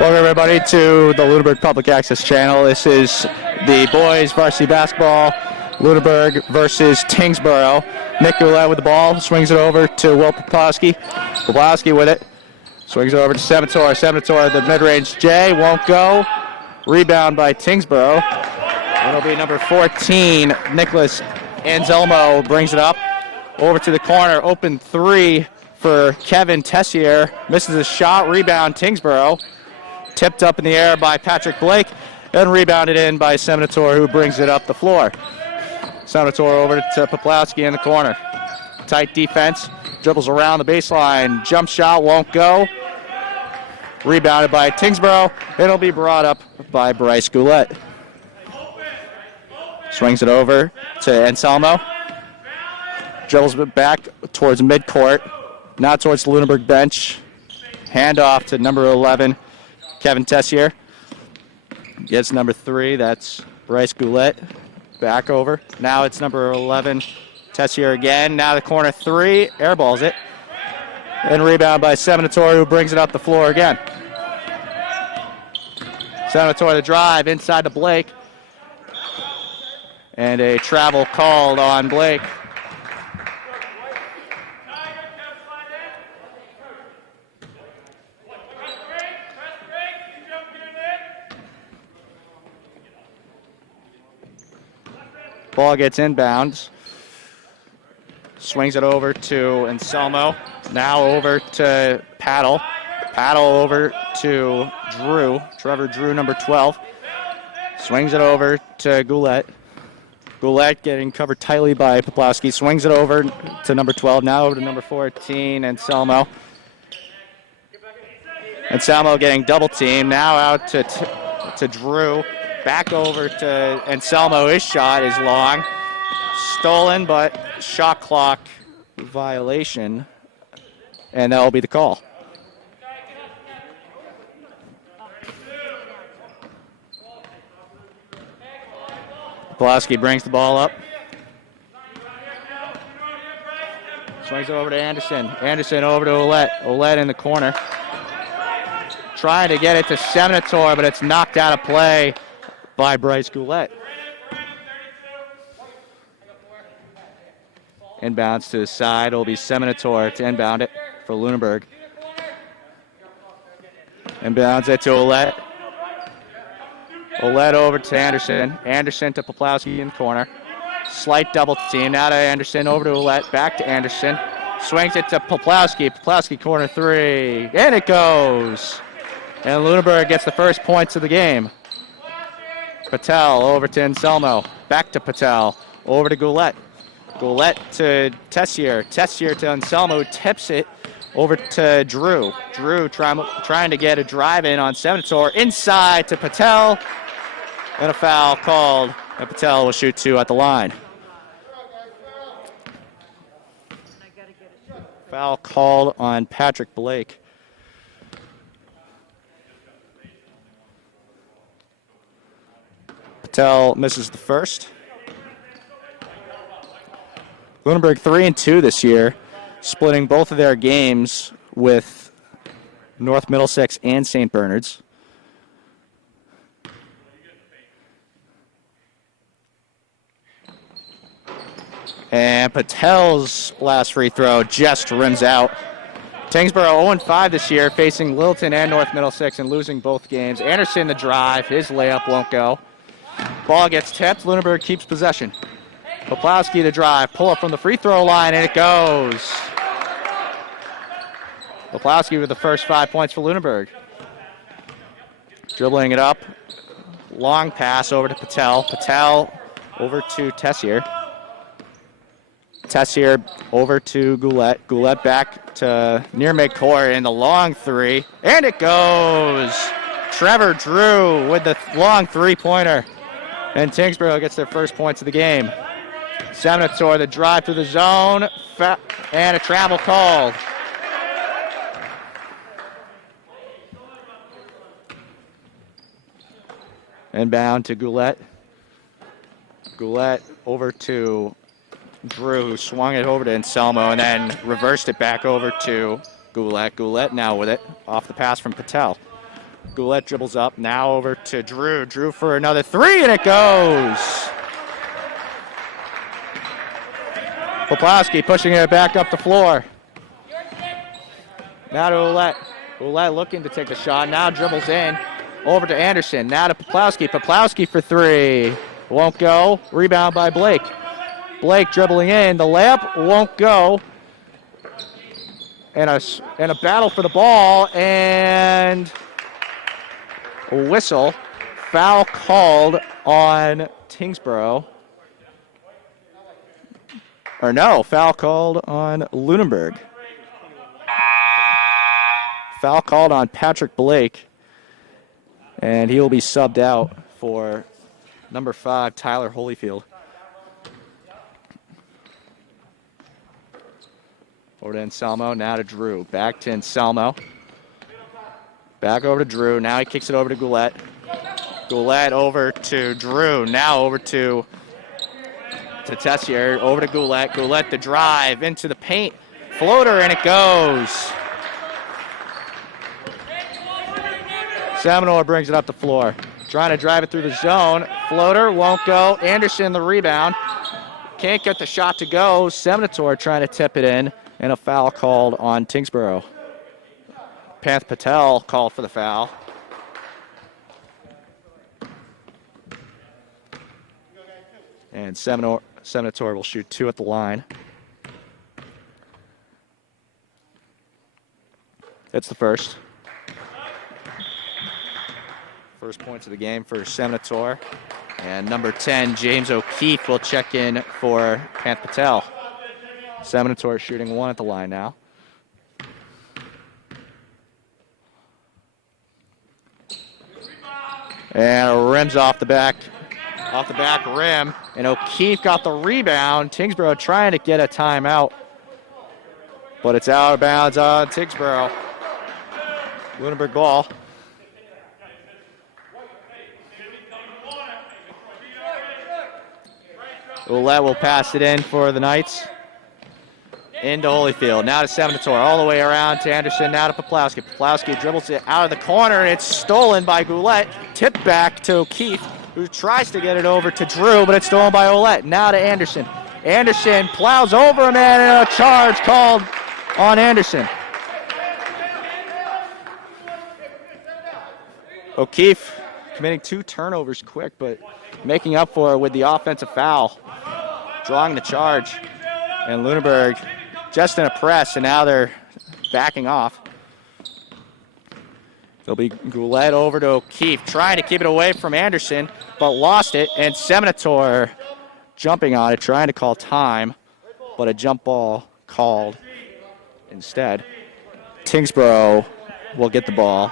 Welcome everybody to the Lunenburg Public Access Channel. This is the boys varsity basketball, Lunenburg versus Tyngsboro. Nick Goulet with the ball, swings it over to Will Poplowski. Poplowski with it, swings it over to Senator. Senator, the mid-range J, won't go. Rebound by Tyngsboro. It'll be number 14, Nicholas Anselmo brings it up. Over to the corner, open three for Kevin Tessier. Misses a shot, rebound Tyngsboro. Tipped up in the air by Patrick Blake and rebounded in by Senator, who brings it up the floor. Senator over to Poplowski in the corner. Tight defense, dribbles around the baseline, jump shot won't go. Rebounded by Tyngsboro. It'll be brought up by Bryce Goulet. Swings it over to Anselmo. Dribbles it back towards midcourt, now towards the Lunenburg bench. Handoff to number 11, Kevin Tessier. Gets number 3, that's Bryce Goulet. Back over. Now it's number 11, Tessier again. Now the corner 3, airballs it. And rebound by Senator, who brings it up the floor again. Senator the drive inside to Blake. And a travel called on Blake. Ball gets inbounds. Swings it over to Anselmo. Now over to Paddle. Paddle over to Drew. Trevor Drew, number 12. Swings it over to Goulet. Goulet getting covered tightly by Poplowski. Swings it over to number 12. Now over to number 14, Anselmo. Anselmo getting double teamed. Now out to Drew. Back over to Anselmo. His shot is long. Stolen, but shot clock violation. And that will be the call. Poplowski brings the ball up. Swings it over to Anderson. Anderson over to Ouellette. Ouellette in the corner. Trying to get it to Senator, but it's knocked out of play by Bryce Goulet. Inbounds to the side. It'll be Senator to inbound it for Lunenburg. Inbounds it to Ouellette. Ouellette over to Anderson. Anderson to Poplowski in the corner. Slight double team. Now to Anderson. Over to Ouellette. Back to Anderson. Swings it to Poplowski. Poplowski corner 3. And it goes. And Lunenburg gets the first points of the game. Patel over to Anselmo. Back to Patel. Over to Goulet. Goulet to Tessier. Tessier to Anselmo. Tips it over to Drew. Drew trying to get a drive in on Senator. Inside to Patel. And a foul called. And Patel will shoot 2 at the line. Foul called on Patrick Blake. Patel misses the first. Lunenburg 3-2 this year, splitting both of their games with North Middlesex and St. Bernard's. And Patel's last free throw just rims out. Tyngsboro 0-5 this year, facing Littleton and North Middlesex and losing both games. Anderson the drive, his layup won't go. Ball gets tipped. Lunenburg keeps possession. Poplowski to drive. Pull up from the free throw line, and it goes. Poplowski with the first 5 points for Lunenburg. Dribbling it up. Long pass over to Patel. Patel over to Tessier. Tessier over to Goulet. Goulet back to near midcourt in the long 3. And it goes. Trevor Drew with the long 3-pointer. And Tyngsboro gets their first points of the game. Senator, the drive to the zone, and a travel called. Inbound to Goulet. Goulet over to Drew, who swung it over to Anselmo and then reversed it back over to Goulet. Goulet now with it, off the pass from Patel. Goulet dribbles up, now over to Drew. Drew for another three, and it goes. Poplawski pushing it back up the floor. Now to Ouellette. Ouellette looking to take the shot, now dribbles in. Over to Anderson, now to Poplawski. Poplawski for three. Won't go. Rebound by Blake. Blake dribbling in. The layup won't go. And a battle for the ball, and a whistle. Foul called on Tyngsboro. Or no, foul called on Lunenburg. Foul called on Patrick Blake. And he will be subbed out for number 5, Tyler Holyfield. Over to Anselmo, now to Drew. Back to Anselmo. Back over to Drew. Now he kicks it over to Goulet. Goulet over to Drew. Now over to Tessier. Over to Goulet. Goulet the drive into the paint. Floater, and it goes. Seminole brings it up the floor. Trying to drive it through the zone. Floater won't go. Anderson the rebound. Can't get the shot to go. Seminator trying to tip it in. And a foul called on Tyngsboro. Panth Patel called for the foul. And Seminator will shoot 2 at the line. It's the first. First points of the game for Seminator. And number 10, James O'Keefe, will check in for Panth Patel. Seminator shooting 1 at the line now. And rims off the back rim. And O'Keefe got the rebound. Tyngsboro trying to get a timeout, but it's out of bounds on Tyngsboro. Lunenburg ball. Ouellette will pass it in for the Knights. Into Holyfield, now to Seminator, all the way around to Anderson, now to Poplawski. Poplawski dribbles it out of the corner, and it's stolen by Goulet. Tipped back to O'Keefe, who tries to get it over to Drew, but it's stolen by Ouellette. Now to Anderson. Anderson plows over a man, and a charge called on Anderson. O'Keefe committing 2 turnovers quick, but making up for it with the offensive foul. Drawing the charge. And Lunenburg just in a press, and now they're backing off. It'll be Goulet over to O'Keefe, trying to keep it away from Anderson, but lost it, and Seminator jumping on it, trying to call time, but a jump ball called instead. Tyngsboro will get the ball.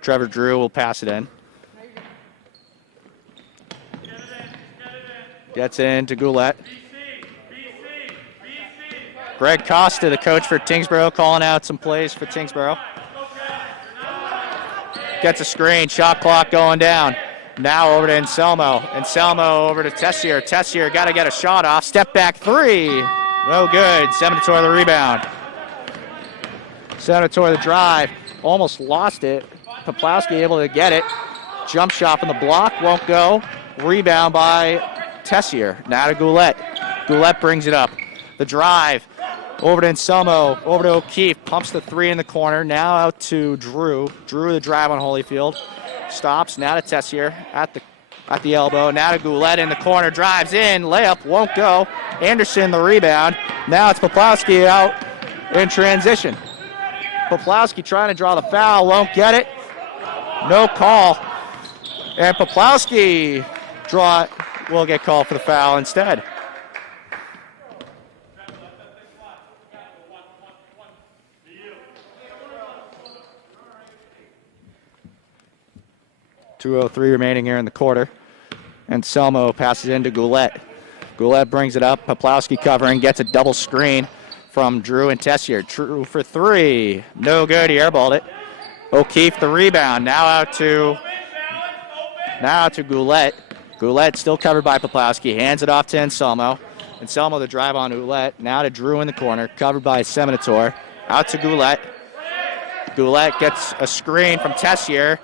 Trevor Drew will pass it in. Gets in to Goulet. Greg Costa, the coach for Tyngsboro, calling out some plays for Tyngsboro. Gets a screen, shot clock going down. Now over to Anselmo. Anselmo over to Tessier. Tessier got to get a shot off. Step back 3. No good. Seminator the rebound. Seminator the drive. Almost lost it. Poplawski able to get it. Jump shot from the block. Won't go. Rebound by Tessier. Now to Goulet. Goulet brings it up. The drive. Over to Anselmo, over to O'Keefe, pumps the 3 in the corner, now out to Drew. Drew the drive on Holyfield, stops, now to Tessier at the elbow, now to Goulet in the corner, drives in, layup, won't go. Anderson the rebound, now it's Poplawski out in transition. Poplawski trying to draw the foul, won't get it, no call. And Poplawski will get called for the foul instead. .203 remaining here in the quarter. And Selmo passes into Goulet. Goulet brings it up. Poplawski covering, gets a double screen from Drew and Tessier. Drew for 3. No good. He airballed it. O'Keefe the rebound. Now out to Goulet. Goulet still covered by Poplawski. Hands it off to Anselmo. Anselmo the drive on Goulet. Now to Drew in the corner. Covered by Seminator. Out to Goulet. Goulet gets a screen from Tessier,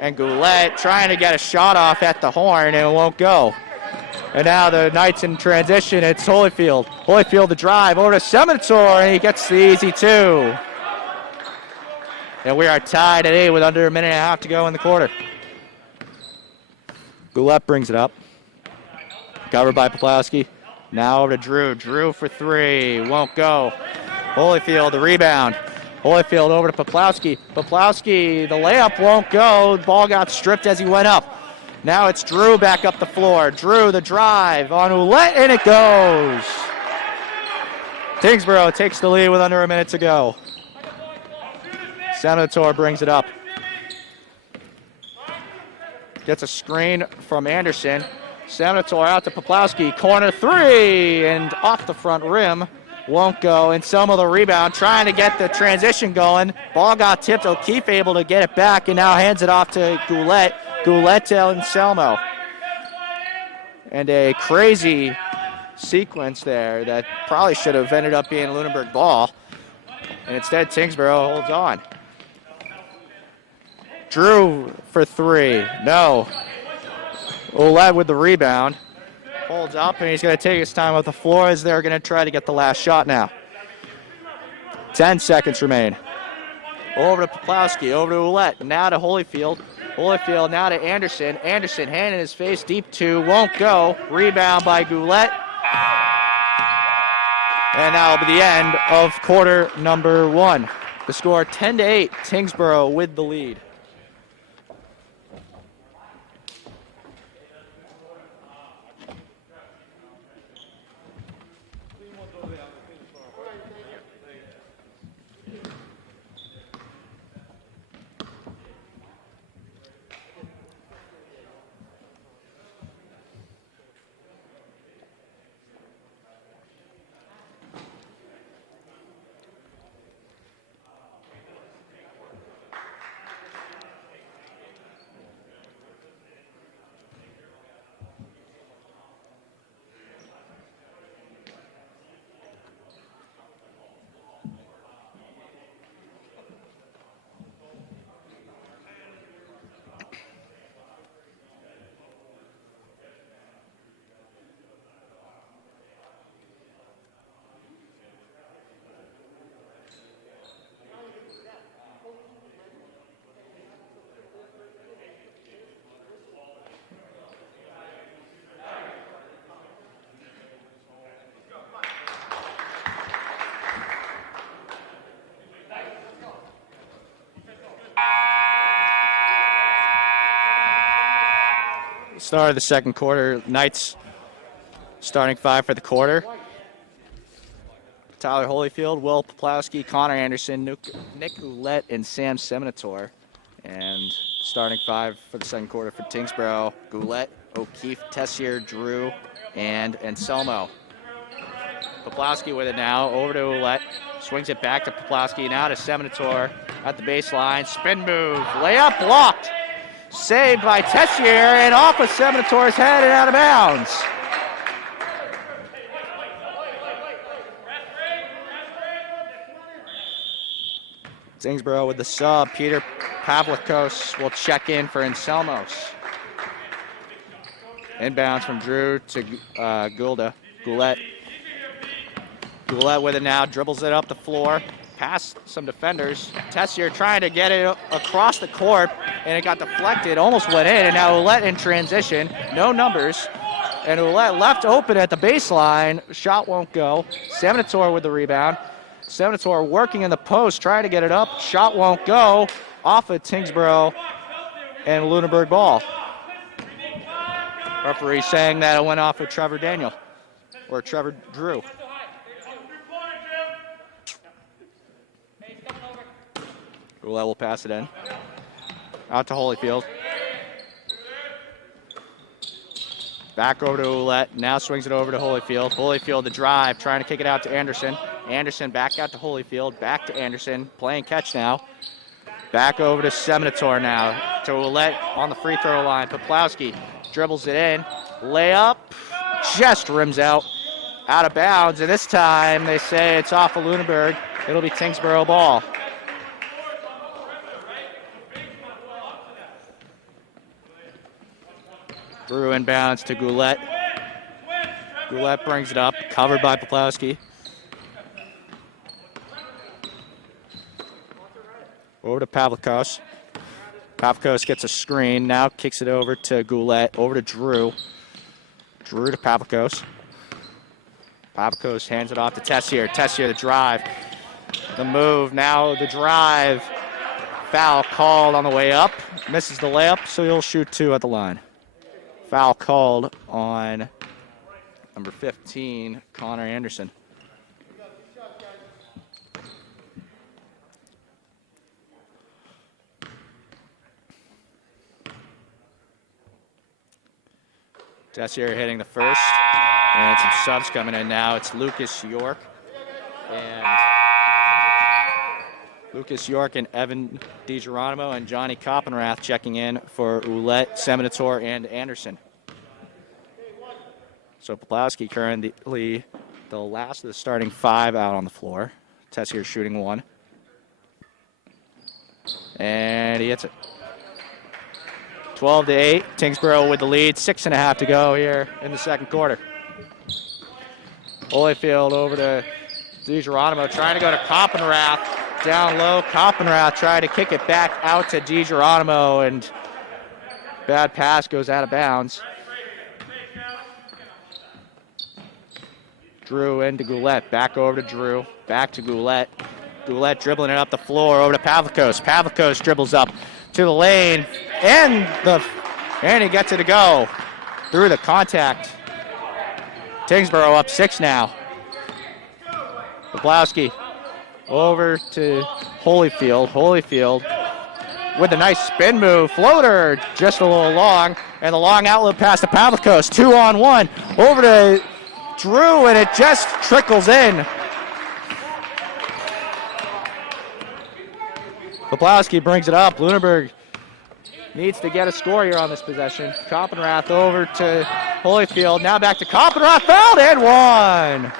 and Goulet trying to get a shot off at the horn, and it won't go. And now the Knights in transition, it's Holyfield. Holyfield the drive over to Seminator, and he gets the easy 2. And we are tied at 8 with under a minute and a half to go in the quarter. Goulet brings it up. Covered by Poplawski. Now over to Drew. Drew for 3. Won't go. Holyfield, the rebound. Holyfield over to Poplawski. Poplawski, the layup won't go. The ball got stripped as he went up. Now it's Drew back up the floor. Drew, the drive on Ouellette, and it goes. Tyngsboro takes the lead with under a minute to go. Senator brings it up. Gets a screen from Anderson. Senator out to Poplawski. Corner 3, and off the front rim. Won't go. And Selmo the rebound, trying to get the transition going. Ball got tipped. O'Keefe able to get it back, and now hands it off to Goulet. Goulet to Anselmo. And a crazy sequence there that probably should have ended up being a Lunenburg ball. And instead, Tyngsboro holds on. Drew for 3. No. Ouellette with the rebound. Holds up, and he's going to take his time off the floor as they're going to try to get the last shot now. 10 seconds remain. Over to Poplawski, over to Ouellette, now to Holyfield. Holyfield now to Anderson. Anderson, hand in his face, deep 2, won't go. Rebound by Goulet. And that will be the end of quarter number 1. The score 10-8, Tyngsboro with the lead. Start of the second quarter. Knights starting 5 for the quarter. Tyler Holyfield, Will Poplawski, Connor Anderson, Nick Ouellette, and Sam Seminator. And starting 5 for the second quarter for Tyngsboro, Goulet, O'Keefe, Tessier, Drew, and Anselmo. Poplawski with it now, over to Ouellette. Swings it back to Poplawski, now to Seminator at the baseline. Spin move, layup blocked. Saved by Tessier, and off of Seminator's head and out of bounds. Tyngsboro with the sub. Peter Pavlikos will check in for Anselmos. Inbounds from Drew to Goulet. Goulet with it now, dribbles it up the floor. Past some defenders. Tessier trying to get it across the court, and it got deflected, almost went in, and now Ouellette in transition. No numbers. And Ouellette left open at the baseline. Shot won't go. Seminator with the rebound. Seminator working in the post, trying to get it up. Shot won't go. Off of Tyngsboro and Lunenburg ball. Referee saying that it went off of Trevor Daniel, or Trevor Drew. Ouellette will pass it in. Out to Holyfield. Back over to Ouellette. Now swings it over to Holyfield. Holyfield the drive, trying to kick it out to Anderson. Anderson back out to Holyfield. Back to Anderson. Playing catch now. Back over to Seminator now. To Ouellette on the free throw line. Poplawski dribbles it in. Layup. Just rims out. Out of bounds. And this time they say it's off of Lunenburg. It'll be Tyngsboro ball. Drew inbounds to Goulet. Goulet brings it up, covered by Poplawski. Over to Pavlikos. Pavlikos gets a screen, now kicks it over to Goulet, over to Drew. Drew to Pavlikos. Pavlikos hands it off to Tessier. Tessier, the drive. The move, now the drive. Foul called on the way up. Misses the layup, so he'll shoot 2 at the line. Foul called on number 15, Connor Anderson. Tessier hitting the first, and some subs coming in now. It's Lucas York and Evan DiGeronimo and Johnny Koppenrath checking in for Ouellette, Seminator, and Anderson. So Poplawski currently the last of the starting 5 out on the floor. Tessier shooting 1. And he hits it. 12-8, Tyngsboro with the lead, 6.5 to go here in the second quarter. Holyfield over to DiGeronimo, trying to go to Koppenrath, down low. Koppenrath trying to kick it back out to DiGeronimo, and bad pass goes out of bounds. Drew into Goulet, back over to Drew, back to Goulet. Goulet dribbling it up the floor, over to Pavlikos. Pavlikos dribbles up to the lane, and he gets it to go through the contact. Tyngsboro up 6 now. Poplawski over to Holyfield. Holyfield with a nice spin move. Floater just a little long, and the long outlet pass to Pavlikos. 2-on-1 over to Drew, and it just trickles in. Poplawski brings it up. Lunenburg needs to get a score here on this possession. Koppenrath over to Holyfield. Now back to Koppenrath. Fouled and 1.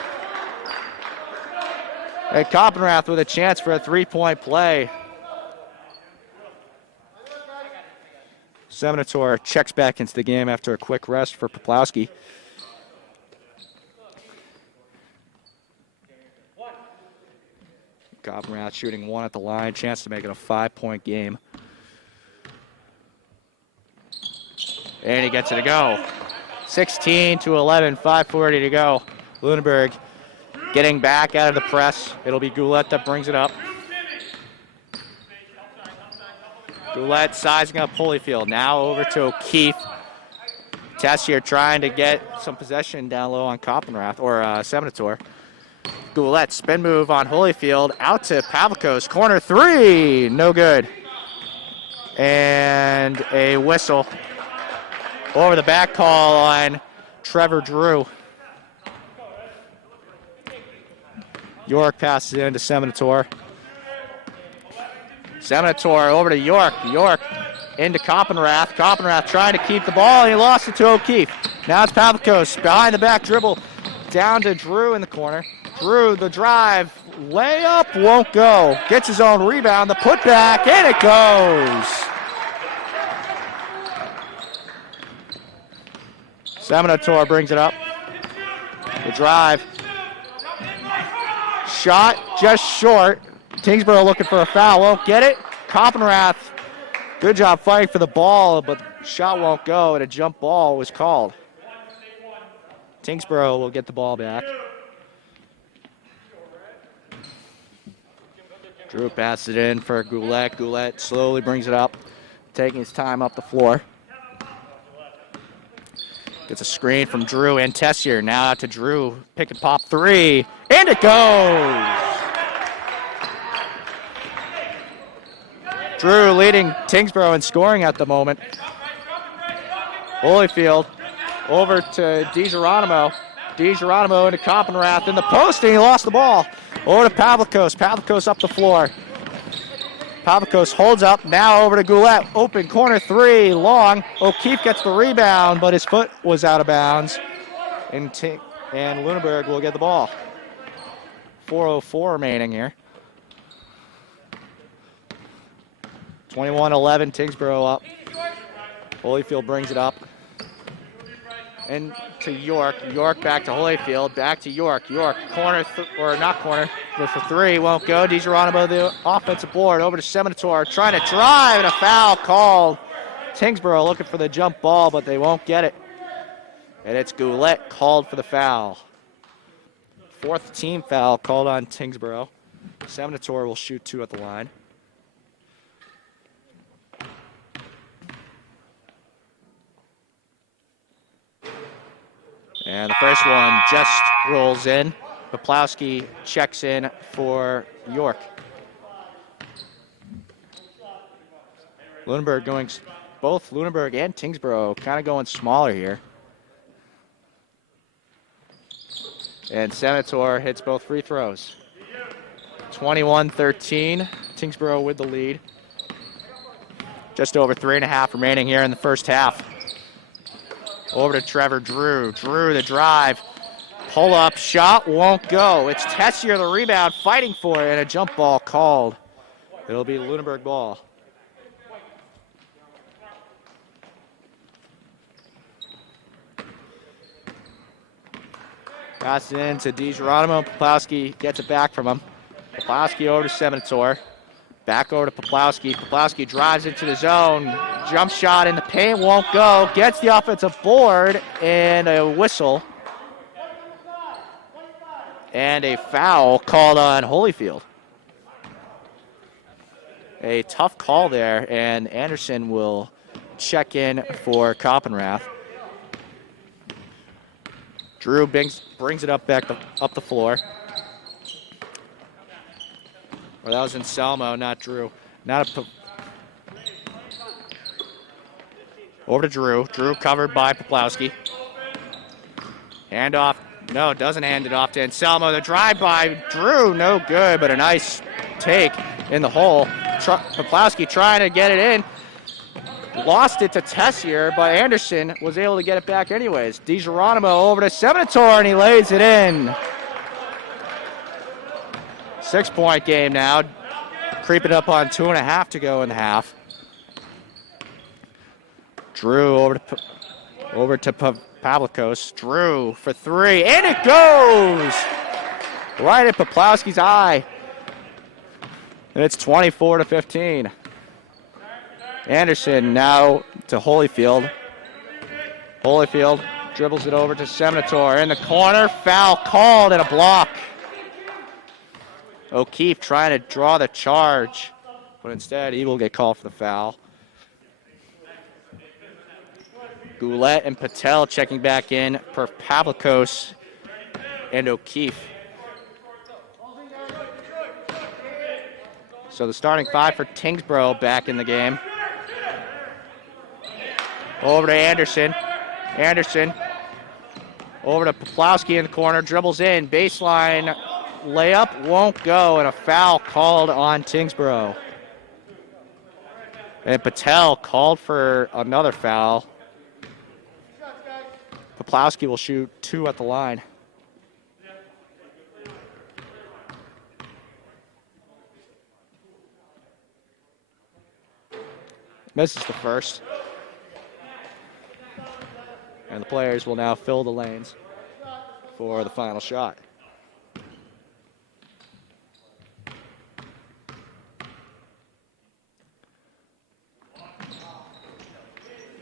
And Koppenrath with a chance for a 3-point play. Seminator checks back into the game after a quick rest for Poplawski. Koppenrath shooting 1 at the line, chance to make it a 5-point game. And he gets it to go. 16-11, 5:40 to go. Lunenburg getting back out of the press. It'll be Goulet that brings it up. Goulet sizing up Holyfield. Now over to O'Keefe. Tessier trying to get some possession down low on Koppenrath, or Seminator. Goulet, spin move on Holyfield, out to Pavlikos, corner 3, no good. And a whistle over the back call on Trevor Drew. York passes it into Seminator. Seminator over to York. York into Koppenrath. Koppenrath trying to keep the ball, and he lost it to O'Keefe. Now it's Pavlikos, behind the back dribble, down to Drew in the corner. Drew, the drive, layup, won't go. Gets his own rebound, the putback, and it goes. Seminator brings it up. The drive. Shot just short. Tyngsboro looking for a foul, won't get it. Koppenrath, good job fighting for the ball, but shot won't go, and a jump ball was called. Tyngsboro will get the ball back. Drew passes it in for Goulet. Goulet slowly brings it up, taking his time up the floor. Gets a screen from Drew and Tessier. Now out to Drew. Pick and pop 3, and it goes! Drew leading Tyngsboro in scoring at the moment. Holyfield over to DiGeronimo. DiGeronimo into Koppenrath in the post, and he lost the ball. Over to Pavlikos. Pavlikos up the floor. Pavlikos holds up. Now over to Goulet. Open corner 3, long. O'Keefe gets the rebound, but his foot was out of bounds. And Lunenburg will get the ball. 4:04 remaining here. 21-11, Tyngsboro up. Holyfield brings it up. into York. York back to Holyfield. Back to York. York corner, or not corner, but for three. Won't go. DiGeronimo, the offensive board. Over to Seminator. Trying to drive, and a foul called. Tyngsboro looking for the jump ball, but they won't get it. And it's Goulet called for the foul. Fourth team foul called on Tyngsboro. Seminator will shoot 2 at the line. And the first one just rolls in. Poplowski checks in for York. Lunenburg going, both Lunenburg and Tyngsboro kind of going smaller here. And Senator hits both free throws. 21-13, Tyngsboro with the lead. Just over 3.5 remaining here in the first half. Over to Trevor Drew. Drew the drive. Pull up, shot won't go. It's Tessier the rebound, fighting for it, and a jump ball called. It'll be Lunenburg ball. Pass it in to DiGeronimo. Poplowski gets it back from him. Poplowski over to Seminator. Back over to Poplowski. Poplowski drives into the zone. Jump shot in the paint won't go. Gets the offensive board and a whistle. And a foul called on Holyfield. A tough call there, and Anderson will check in for Coppenrath. Drew brings it up up the floor. Or that was Anselmo, not Drew. Over to Drew. Drew covered by Poplowski. Hand off. No, doesn't hand it off to Anselmo. The drive by Drew, no good, but a nice take in the hole. Poplowski trying to get it in. Lost it to Tessier, but Anderson was able to get it back anyways. DiGeronimo over to Seminator, and he lays it in. 6-point game now. Creeping up on 2.5 to go in the half. Drew over to Pavlikos. Drew for 3, and it goes! Right at Poplowski's eye. And it's 24-15. Anderson now to Holyfield. Holyfield dribbles it over to Seminator. In the corner, foul called and a block. O'Keefe trying to draw the charge, but instead he will get called for the foul. Goulet and Patel checking back in for Pavlikos and O'Keefe. So the starting 5 for Tyngsboro back in the game. Over to Anderson. Anderson over to Poplowski in the corner, dribbles in, baseline layup won't go, and a foul called on Tyngsboro. And Patel called for another foul. Poplowski will shoot 2 at the line. Misses the first. And the players will now fill the lanes for the final shot.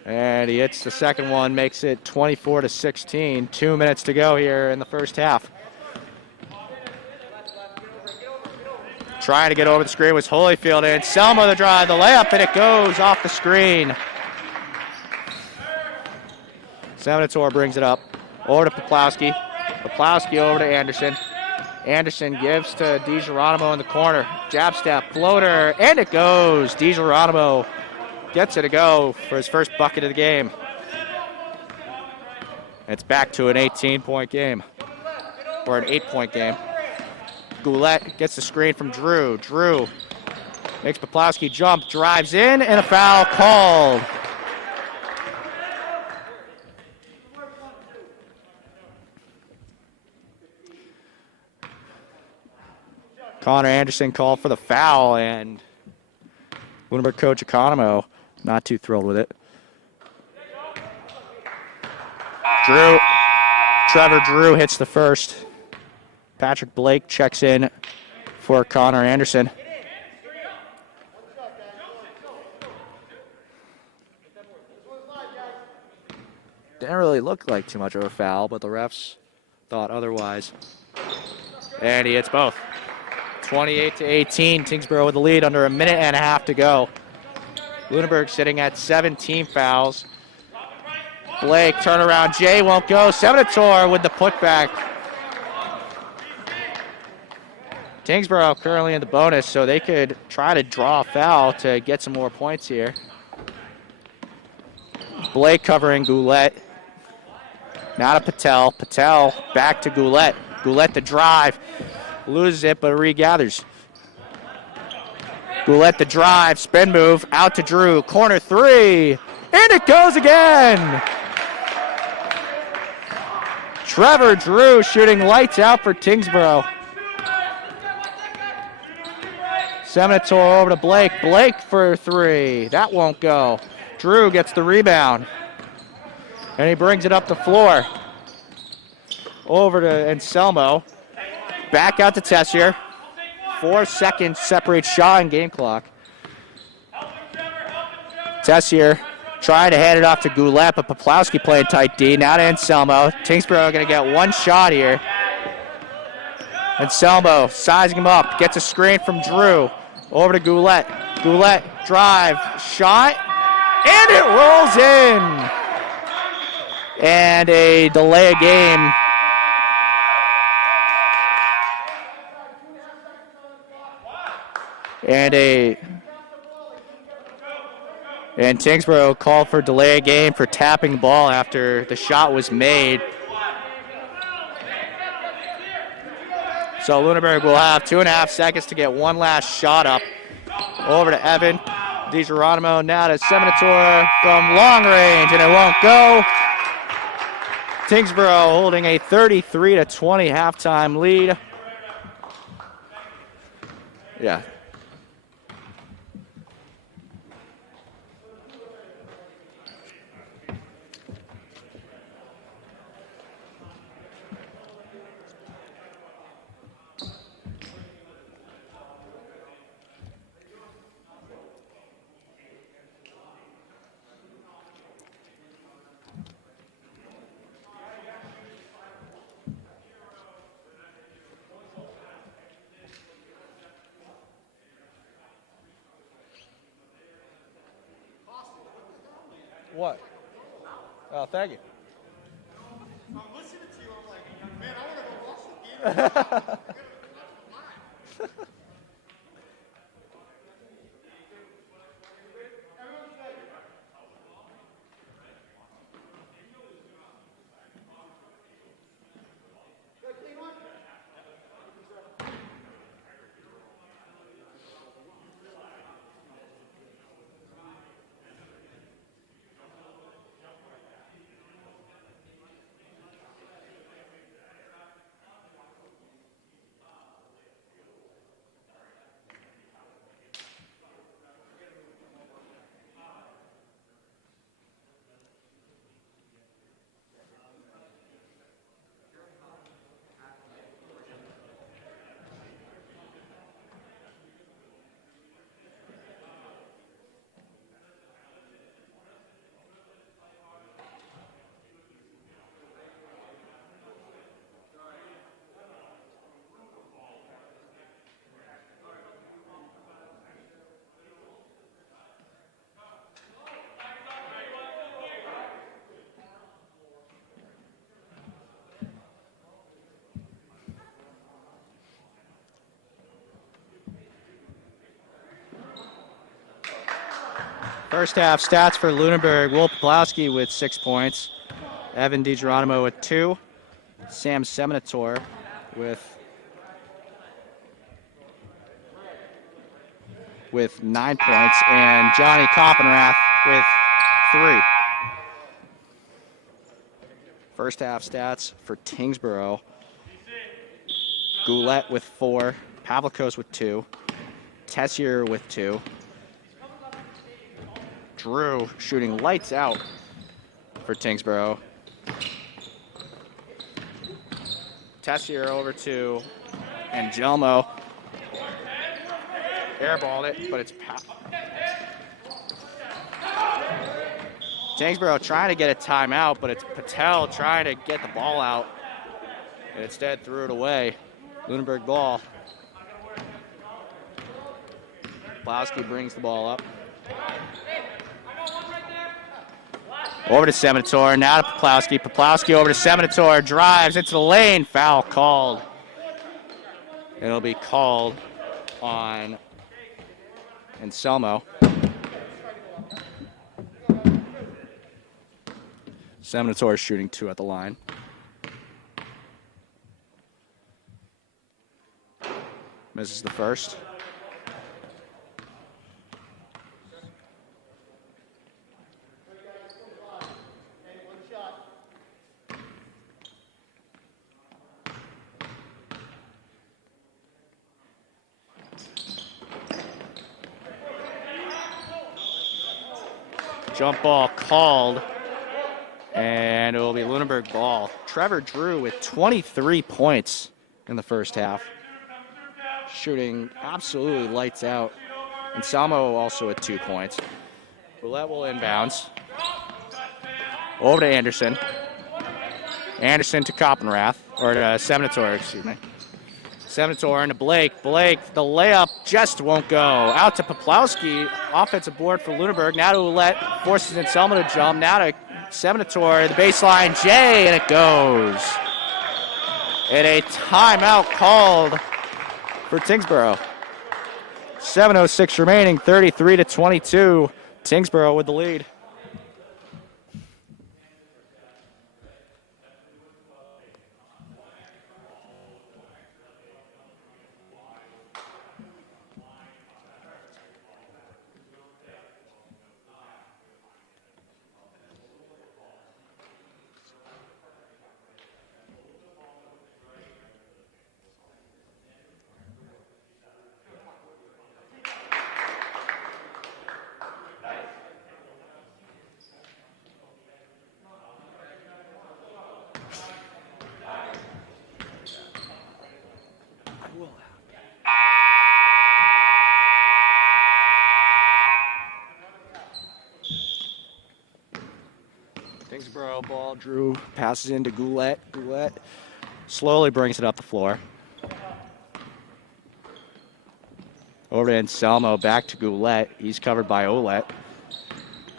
And he hits the second one, makes it 24-16. 2 minutes to go here in the first half. Trying to get over the screen was Holyfield, and Selma the drive, the layup, and it goes off the screen. Seminator brings it up. Over to Poplowski. Poplowski over to Anderson. Anderson gives to DiGeronimo in the corner. Jab step, floater, and it goes. DiGeronimo gets it to go for his first bucket of the game. It's back to an 18-point game, or an 8-point game. Goulet gets the screen from Drew. Drew makes Poplowski jump, drives in, and a foul called. Connor Anderson called for the foul, and Lunenburg coach Economo not too thrilled with it. Trevor Drew hits the first. Patrick Blake checks in for Connor Anderson. Didn't really look like too much of a foul, but the refs thought otherwise. And he hits both. 28-18, Tyngsboro with the lead under a minute and a half to go. Lunenburg sitting at 17 fouls. Blake, turnaround, Jay won't go. Seminator with the putback. Tyngsboro currently in the bonus, so they could try to draw a foul to get some more points here. Blake covering Goulet. Now to Patel. Patel back to Goulet. Goulet the drive. Loses it, but regathers. Goulet the drive. Spin move. Out to Drew. Corner three. And it goes again. Trevor Drew shooting lights out for Tyngsboro. Seminator over to Blake. Blake for three. That won't go. Drew gets the rebound. And he brings it up the floor. Over to Anselmo. Back out to Tessier. 4 seconds separate shot and game clock. Tessier trying to hand it off to Goulet, but Poplawski playing tight D. Now to Anselmo. Tyngsboro going to get one shot here. Anselmo sizing him up. Gets a screen from Drew. Over to Goulet. Goulet drive. Shot. And it rolls in. And a delay of game. And Tyngsboro called for delay of game for tapping the ball after the shot was made. So Lunenburg will have 2.5 seconds to get one last shot up. Over to Evan. DiGeronimo now to Seminator from long range, and it won't go. Tyngsboro holding a 33-20 halftime lead. Yeah. What? Oh, thank you. I'm listening to you. I'm like, man, I want to go watch the game. First half stats for Lunenburg. Will Poplawski with 6 points. Evan DiGeronimo with 2. Sam Seminator with 9 points. And Johnny Koppenrath with 3. First half stats for Tyngsboro. Goulet with 4. Pavlikos with 2. Tessier with 2. Drew shooting lights out for Tyngsboro. Tessier over to Angelmo. Airballed it, but it's Tyngsboro trying to get a timeout, but it's Patel trying to get the ball out. And instead threw it away. Lunenburg ball. Plowski brings the ball up. Over to Seminator, now to Poplowski. Poplowski over to Seminator, drives into the lane, foul called. It'll be called on Anselmo. Seminator is shooting 2 at the line. Misses the first. Jump ball called, and it will be Lunenburg ball. Trevor Drew with 23 points in the first half. Shooting absolutely lights out. And Salmo also with 2 points. Roulette will inbounds. Over to Anderson. Anderson to Koppenrath, or to Seminator, excuse me. Seminator into Blake. Blake, the layup just won't go. Out to Poplowski. Offensive board for Lunenburg. Now to Roulette. Forces Anselmo to jump. Now to Seminator. The baseline. Jay, and it goes. And a timeout called for Tyngsboro. 7:06 remaining. 33-22. Tyngsboro with the lead. Tyngsboro ball, Drew passes into Goulet. Goulet slowly brings it up the floor. Over to Anselmo, back to Goulet. He's covered by Olet.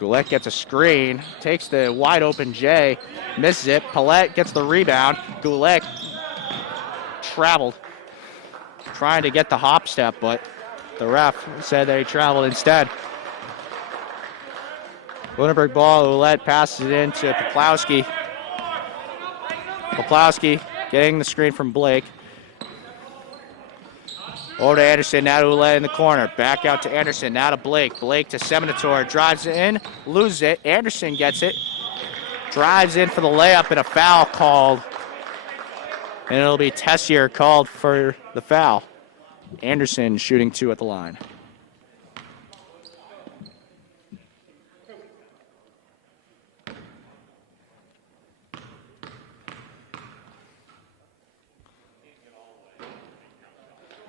Goulet gets a screen, takes the wide open Jay, misses it. Paulette gets the rebound. Goulet traveled, trying to get the hop step, but the ref said that he traveled instead. Lunenburg ball, Ouellette passes it in to Poplowski. Poplowski getting the screen from Blake. Over to Anderson, now to Ouellette in the corner. Back out to Anderson, now to Blake. Blake to Seminator, drives it in, loses it. Anderson gets it, drives in for the layup, and a foul called. And it'll be Tessier called for the foul. Anderson shooting 2 at the line.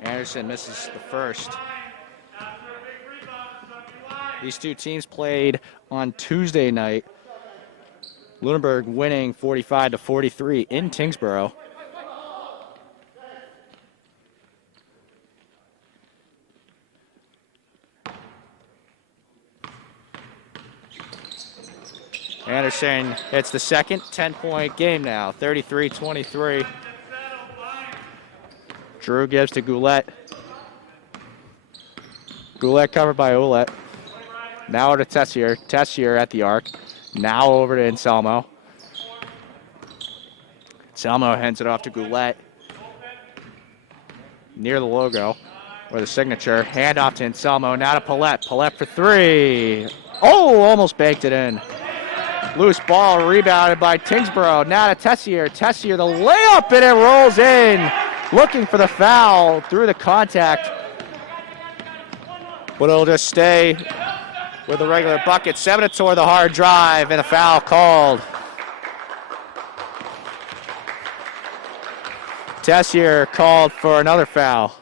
Anderson misses the first. These two teams played on Tuesday night. Lunenburg winning 45-43 in Tyngsboro. Anderson hits the second, 10-point game now, 33-23. Drew gives to Goulet. Goulet covered by Ouellette. Now to Tessier. Tessier at the arc. Now over to Anselmo. Anselmo hands it off to Goulet. Near the logo, or the signature. Hand off to Anselmo. Now to Paulette. Paulette for 3. Oh, almost banked it in. Loose ball rebounded by Tyngsboro. Now to Tessier. Tessier the layup, and it rolls in. Looking for the foul through the contact. But it'll just stay with a regular bucket. Seminator the hard drive, and a foul called. Tessier called for another foul.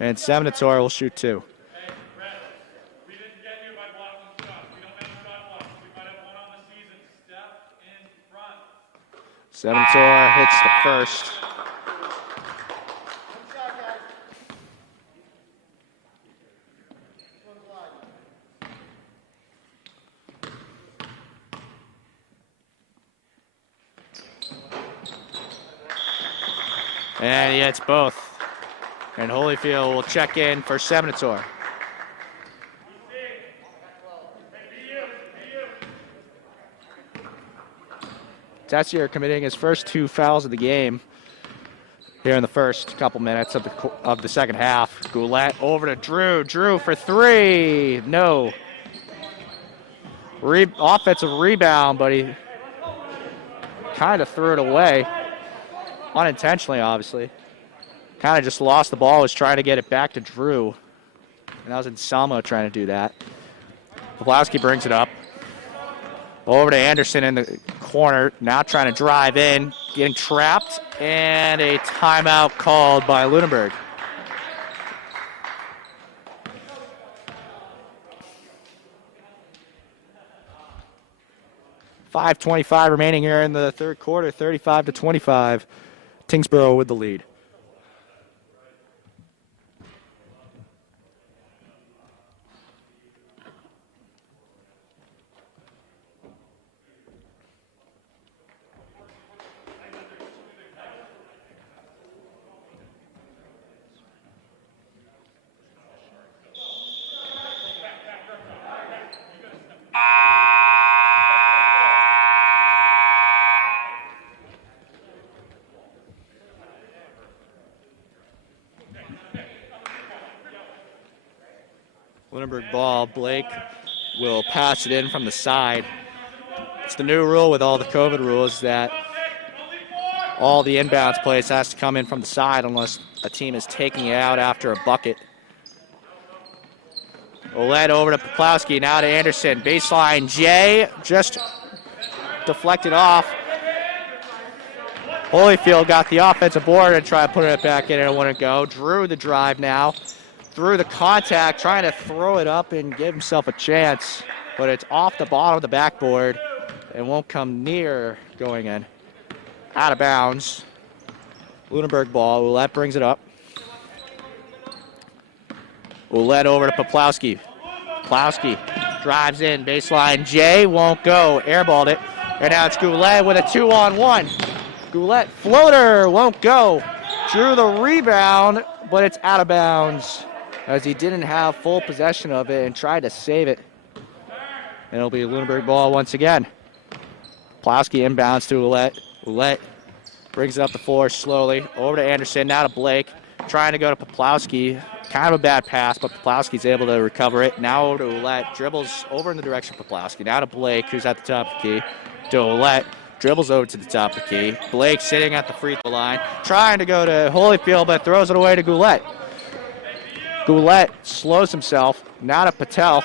And Seminator will shoot 2. We didn't get you by blocking shots. We don't have shot blocks. We might have one on the season. Step in front. Seminator hits the first. And he hits both. And Holyfield will check in for Seminator. Tessier committing his first 2 fouls of the game here in the first couple minutes of the second half. Goulet over to Drew. Drew for 3. No. Offensive rebound, but he kind of threw it away. Unintentionally, obviously. Kind of just lost the ball, was trying to get it back to Drew. And that was Anselmo trying to do that. Poplawski brings it up. Over to Anderson in the corner. Now trying to drive in. Getting trapped. And a timeout called by Lunenburg. .5:25 remaining here in the third quarter. 35-25. Tyngsboro with the lead. Lunenburg ball. Blake will pass it in from the side. It's the new rule with all the COVID rules that all the inbounds plays has to come in from the side unless a team is taking it out after a bucket. Ouellette over to Poplawski, now to Anderson. Baseline, Jay just deflected off. Holyfield got the offensive board and tried putting it back in and it wouldn't go. Drew the drive now. Through the contact, trying to throw it up and give himself a chance, but it's off the bottom of the backboard and won't come near going in. Out of bounds. Lunenburg ball. Ouellette brings it up. Ouellette over to Poplawski. Poplawski drives in. Baseline. Jay won't go. Airballed it. And now it's Goulet with a 2-on-1. Goulet floater won't go. Drew the rebound, but it's out of bounds as he didn't have full possession of it and tried to save it. And it'll be a Lunenburg ball once again. Poplawski inbounds to Ouellette. Ouellette brings it up the floor slowly. Over to Anderson, now to Blake. Trying to go to Poplawski. Kind of a bad pass, but Poplawski's able to recover it. Now over to Ouellette. Dribbles over in the direction of Poplawski. Now to Blake, who's at the top of the key. To Ouellette. Dribbles over to the top of the key. Blake sitting at the free throw line. Trying to go to Holyfield, but throws it away to Goulet. Goulet slows himself. Now to Patel.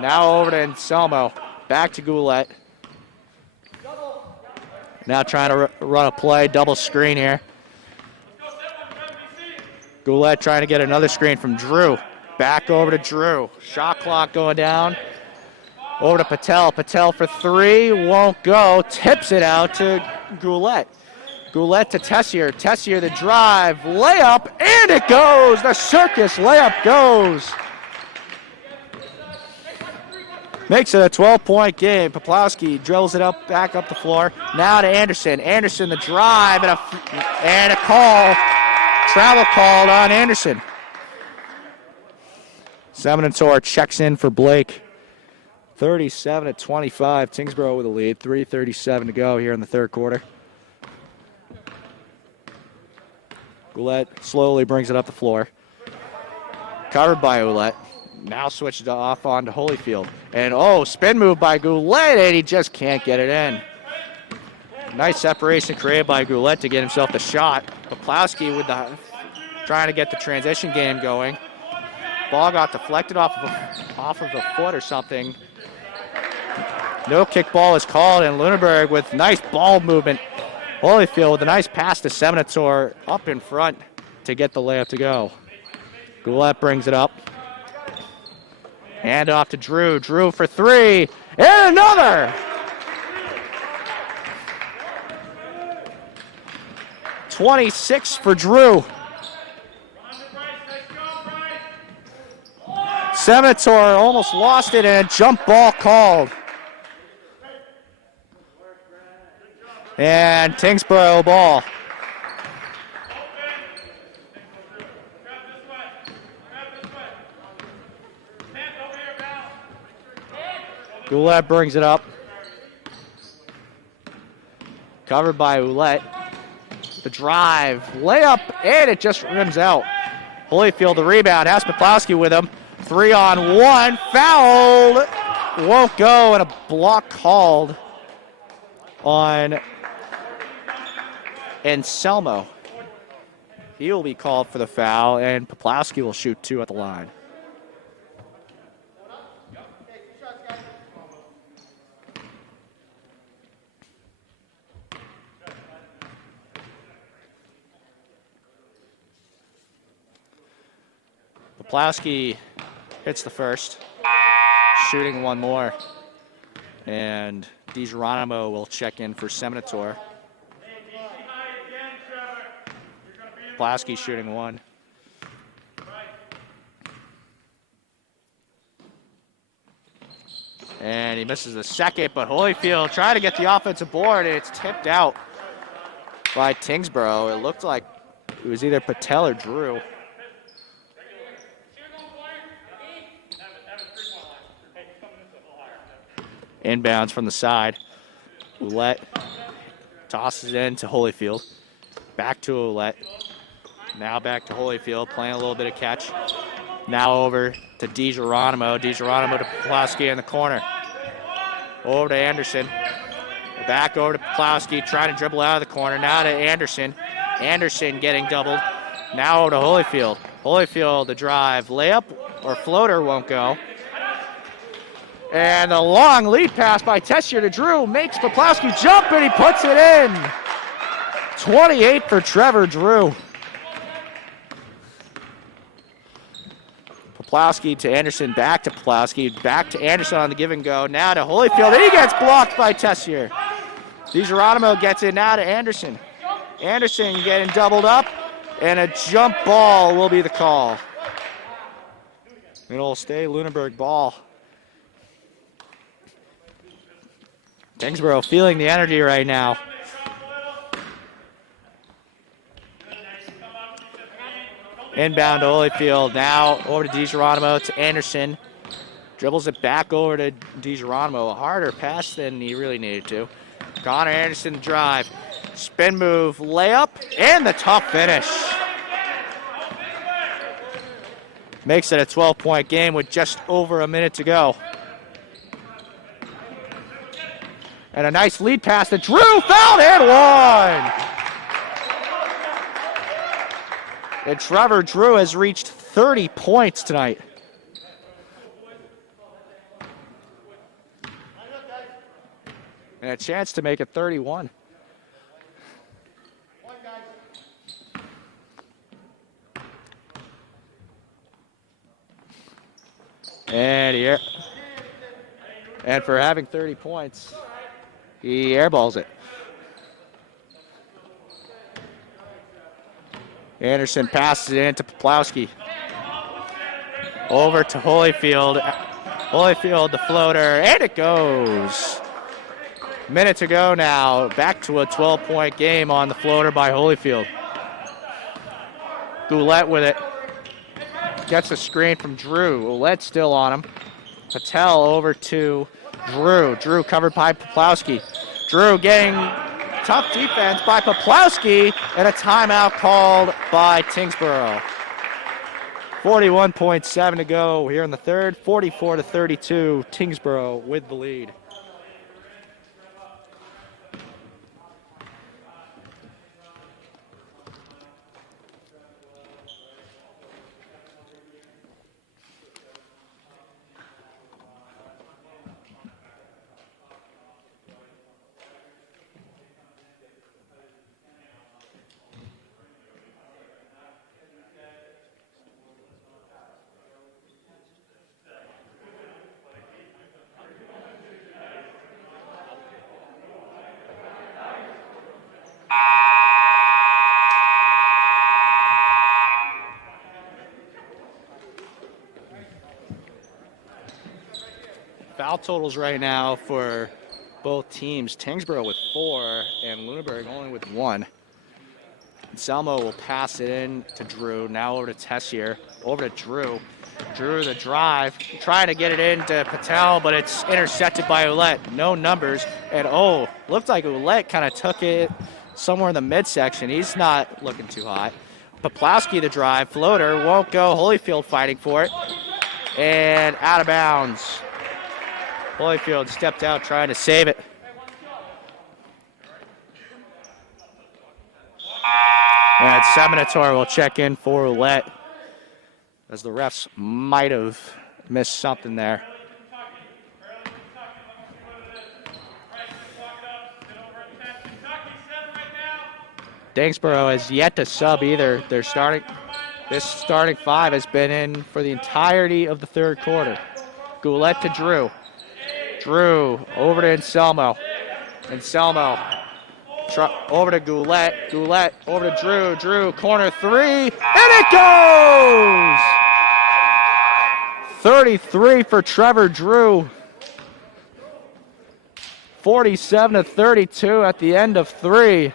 Now over to Anselmo. Back to Goulet. Now trying to run a play. Double screen here. Goulet trying to get another screen from Drew. Back over to Drew. Shot clock going down. Over to Patel. Patel for 3. Won't go. Tips it out to Goulet. Goulet to Tessier. Tessier the drive. Layup. And it goes. The circus layup goes. Makes it a 12-point game. Poplawski drills it up, back up the floor. Now to Anderson. Anderson the drive and a call. Travel called on Anderson. Seminator checks in for Blake. 37-25. Tyngsboro with the lead. 3:37 to go here in the third quarter. Ouellette slowly brings it up the floor. Covered by Ouellette. Now switches off on to Holyfield. And spin move by Ouellette, and he just can't get it in. Nice separation created by Ouellette to get himself the shot. Poplawski with trying to get the transition game going. Ball got deflected off of a foot or something. No kick ball is called, and Lunenburg with nice ball movement Holyfield with a nice pass to Seminator up in front to get the layup to go. Goulet brings it up. Hand off to Drew. Drew for three. And another! 26 for Drew. Seminator almost lost it and a jump ball called. And Tyngsboro ball. Goulet brings it up. Covered by Ouellette. The drive, layup, and it just rims out. Holyfield the rebound, has Poplawski with him. 3-on-1, fouled. Won't go, and a block called on Anselmo. He will be called for the foul, and Poplawski will shoot 2 at the line. Poplawski hits the first, shooting one more, and DiGeronimo will check in for Seminator. Poplawski shooting one. And he misses the second, but Holyfield trying to get the offensive board, and it's tipped out by Tyngsboro. It looked like it was either Patel or Drew. Inbounds from the side. Ouellette tosses it in to Holyfield. Back to Ouellette. Now back to Holyfield, playing a little bit of catch. Now over to DiGeronimo. DiGeronimo to Poplawski in the corner. Over to Anderson. Back over to Poplawski, trying to dribble out of the corner. Now to Anderson. Anderson getting doubled. Now over to Holyfield. Holyfield, the drive. Layup or floater won't go. And a long lead pass by Tessier to Drew makes Poplawski jump, and he puts it in. 28 for Trevor Drew. Poplawski to Anderson, back to Poplawski, back to Anderson on the give and go. Now to Holyfield, and he gets blocked by Tessier. DiGeronimo gets it now to Anderson. Anderson getting doubled up, and a jump ball will be the call. It'll stay Lunenburg ball. Tyngsboro feeling the energy right now. Inbound to Holyfield. Now over to DiGeronimo to Anderson. Dribbles it back over to DiGeronimo. A harder pass than he really needed to. Connor Anderson drive. Spin move, layup, and the tough finish. Makes it a 12-point game with just over a minute to go. And a nice lead pass to Drew, fouled and one. And Trevor Drew has reached 30 points tonight. And a chance to make it 31. And for having 30 points, he airballs it. Anderson passes it into Poplawski. Over to Holyfield. Holyfield, the floater, and it goes. Minute to go now. Back to a 12-point game on the floater by Holyfield. Ouellette with it. Gets a screen from Drew. Ouellette still on him. Patel over to Drew. Drew covered by Poplawski. Drew getting tough defense by Poplawski, and a timeout called by Tyngsboro. 41.7 to go here in the third. 44-32. Tyngsboro with the lead. Foul totals right now for both teams. Tyngsboro with 4 and Lunenburg only with 1. Selmo will pass it in to Drew. Now over to Tessier. Over to Drew. Drew the drive. Trying to get it into Patel, but it's intercepted by Ouellette. No numbers. And looked like Ouellette kind of took it somewhere in the midsection. He's not looking too hot. Poplowski the drive. Floater won't go. Holyfield fighting for it. And out of bounds. Holyfield stepped out trying to save it. And Seminator will check in for Ouellette, as the refs might have missed something there. Tyngsboro has yet to sub either. This starting 5 has been in for the entirety of the third quarter. Ouellette to Drew. Drew over to Anselmo. Anselmo over to Ouellette. Ouellette over to Drew. Drew, corner 3, and it goes! 33 for Trevor Drew. 47-32 at the end of 3.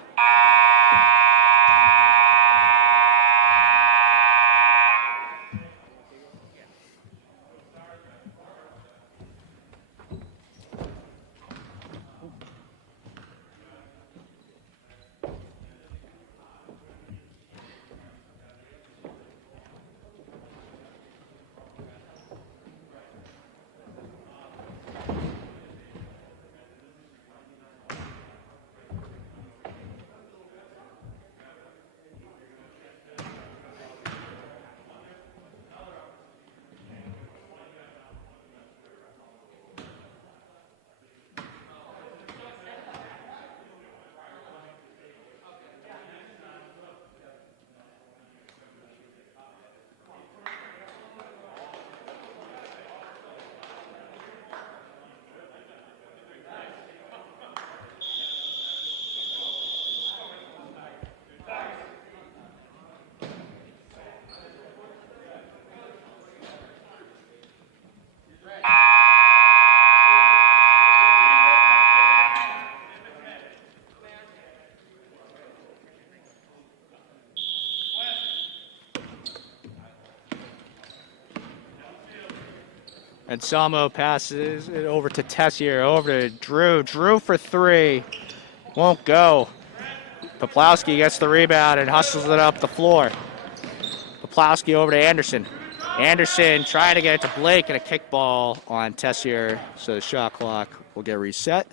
Anselmo passes it over to Tessier, over to Drew. Drew for 3. Won't go. Poplowski gets the rebound and hustles it up the floor. Poplowski over to Anderson. Anderson trying to get it to Blake, and a kickball on Tessier, so the shot clock will get reset.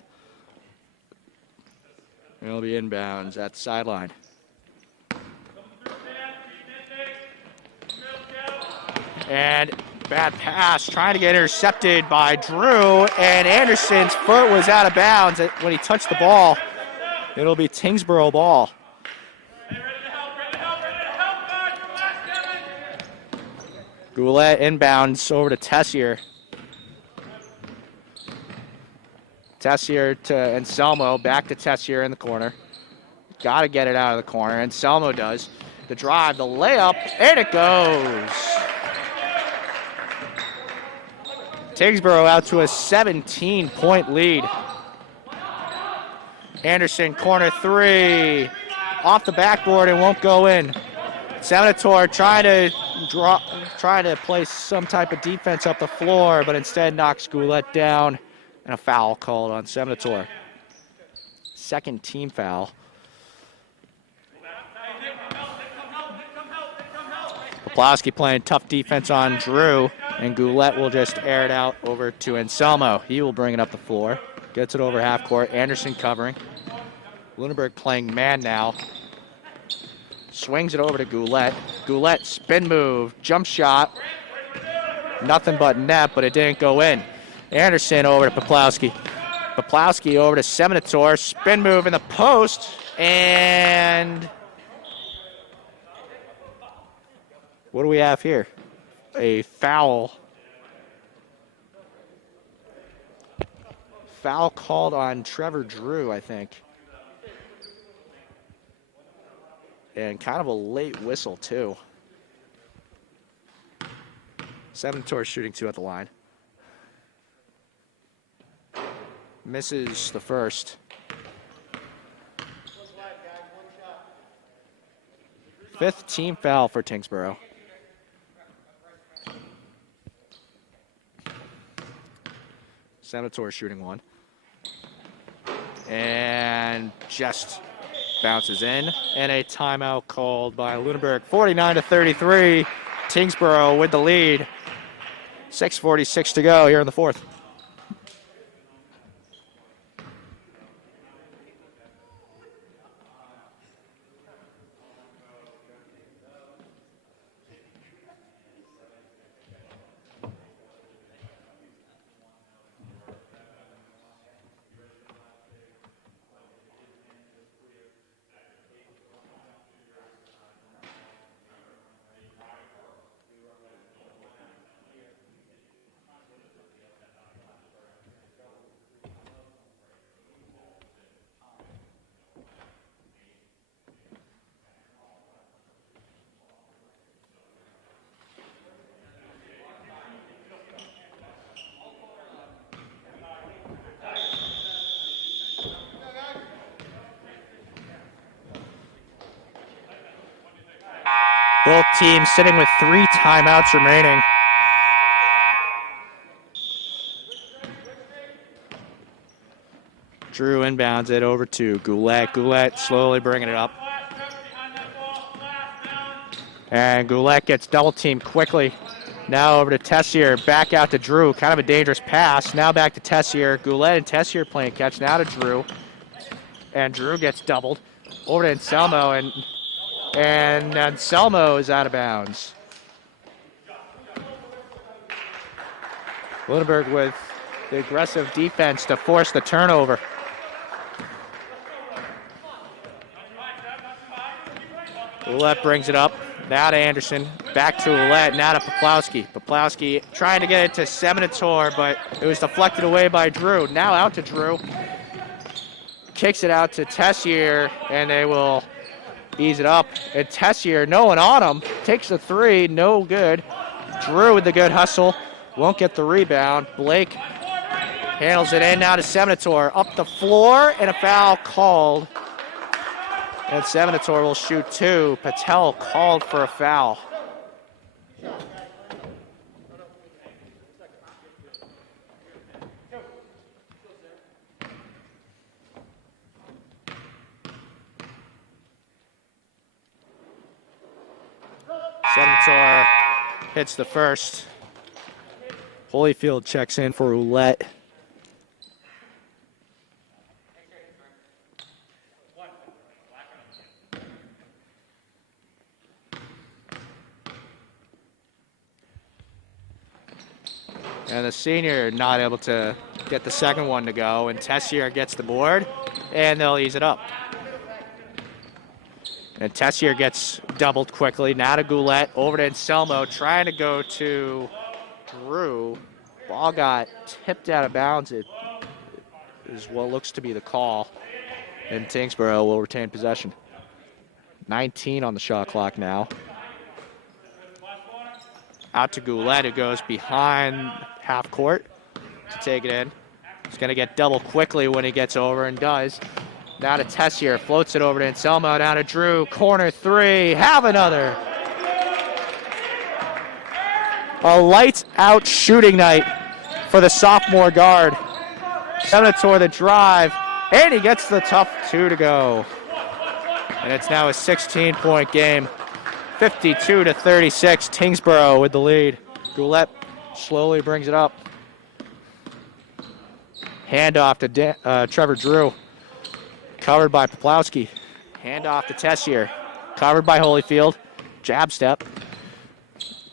And it'll be inbounds at the sideline. And bad pass, trying to get intercepted by Drew, and Anderson's foot was out of bounds when he touched the ball. It'll be Tyngsboro ball. Ouellette inbounds over to Tessier. Tessier to Anselmo, back to Tessier in the corner. Got to get it out of the corner. Anselmo does. The drive, the layup, and it goes. Tyngsboro out to a 17-point lead. Anderson, corner 3, off the backboard and won't go in. Seminator trying to place some type of defense up the floor, but instead knocks Ouellette down, and a foul called on Seminator. Second team foul. Poplowski playing tough defense on Drew, and Ouellette will just air it out over to Anselmo. He will bring it up the floor. Gets it over half court. Anderson covering. Lunenburg playing man now. Swings it over to Ouellette. Ouellette spin move, jump shot. Nothing but net, but it didn't go in. Anderson over to Poplowski. Poplowski over to Seminator. Spin move in the post, and what do we have here? A foul. Foul called on Trevor Drew, I think. And kind of a late whistle, too. Seminator shooting 2 at the line. misses the first. Fifth team foul for Tyngsboro. Senator shooting one. And just bounces in. And a timeout called by Lunenburg. 49-33. Tyngsboro with the lead. 6:46 to go here in the fourth. Both teams sitting with 3 timeouts remaining. Drew inbounds it over to Goulet. Goulet slowly bringing it up. And Goulet gets double teamed quickly. Now over to Tessier. Back out to Drew. Kind of a dangerous pass. Now back to Tessier. Goulet and Tessier playing catch. Now to Drew. And Drew gets doubled. Over to Anselmo. And Anselmo is out of bounds. Lunenburg with the aggressive defense to force the turnover. Ouellette brings it up. Now to Anderson. Back to Ouellette. Now to Poplawski. Poplawski trying to get it to Seminator, but it was deflected away by Drew. Now out to Drew. Kicks it out to Tessier, and they will ease it up. And Tessier, no one on him. Takes the three. No good. Drew with the good hustle. Won't get the rebound. Blake handles it in. Now to Seminator. Up the floor, and a foul called. And Seminator will shoot 2. Patel called for a foul. Senator hits the first. Holyfield checks in for Ouellette. And the senior not able to get the second one to go, and Tessier gets the board, and they'll ease it up. And Tessier gets doubled quickly. Now to Goulet, over to Anselmo, trying to go to Drew. Ball got tipped out of bounds. It is what looks to be the call. And Tyngsboro will retain possession. 19 on the shot clock now. Out to Goulet, who goes behind half court to take it in. He's going to get double quickly when he gets over, and does. Now to Tessier, floats it over to Anselmo, down to Drew, corner 3, have another. A lights out shooting night for the sophomore guard. Senator the drive, and he gets the tough 2 to go. And it's now a 16-point game. 52-36, Tyngsboro with the lead. Goulet slowly brings it up. Handoff to Trevor Drew. Covered by Poplawski. Handoff to Tessier. Covered by Holyfield. Jab step.